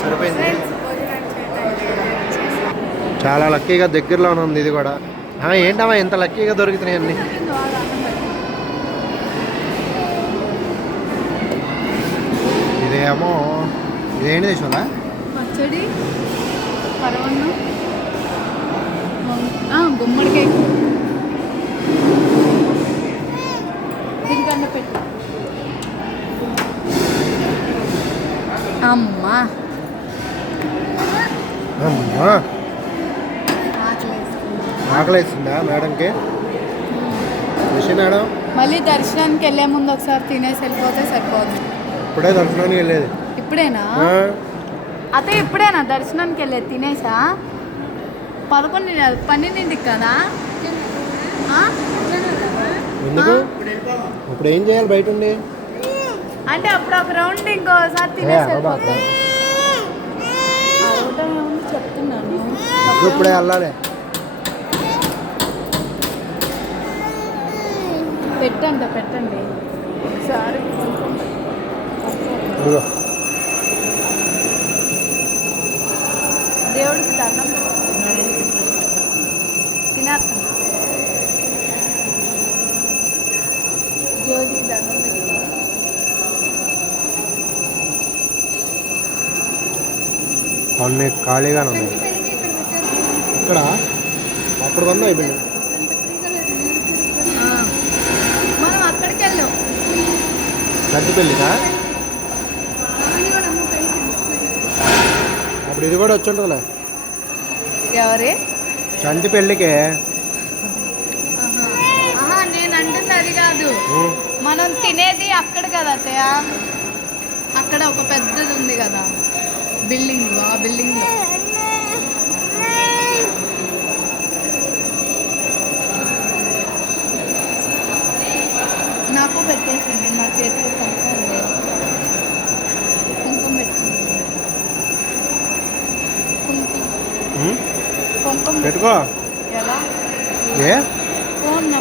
సరిపోయింది. చాలా లక్కీగా దగ్గరలోనే ఉంది ఇది కూడా ఏంటమ్మా ఎంత లక్కీగా దొరుకుతున్నాయి అన్ని. ఇదేమో ఇదేంటి పచ్చడి ఆ, గుమ్మడికాయ అమ్మా. అమ్మా ఆకలేస్తుంది. మేడంకి? మేడం. మళ్ళీ దర్శనానికి వెళ్ళే ముందు ఒకసారి తినేసి వెళ్ళిపోతే సరిపోతుంది ఇప్పుడే దర్శనానికి వెళ్ళేది. ఇప్పుడేనా? అతే ఇప్పుడేనా దర్శనానికి వెళ్ళేది తినేసా? పదకొండు పన్నెండింటికి కదా? ఎందుకు? ఇప్పుడు ఏం చేయాలి బయట ఉండి? అంటే అప్పుడు ఒక రౌండ్ ఇంకోసారి తినేసి చెప్తున్నాను. ఇప్పుడే వెళ్ళాలి పెట్టండి పెట్టండి. ఒకసారి దేవుడికి దండం తినేస్తాను. జ్యోతికి దండం అన్ని ఖాళీగానే ఉన్నాయి ఇక్కడ అప్పుడు వందా వెళ్ళాం. గడ్డి పెళ్ళికా? అప్పుడు ఇది కూడా వచ్చి ఉంటుందిలే. ఎవరి? చంటి పెళ్ళికి. నేను అంటుంది అది కాదు. మనం తినేది అక్కడ కదా అత్తయ్య. అక్కడ ఒక పెద్దది ఉంది కదా. బిల్డింగ్ ఆ బిల్డింగ్ నాకు పెట్టేసింది నా చేతిలో కుంకుమ కుంకుమ పెట్టింది. కుంకుమ. కుంకుమ పెట్టుకో. ఎలా? ఏ? ఫోన్ నా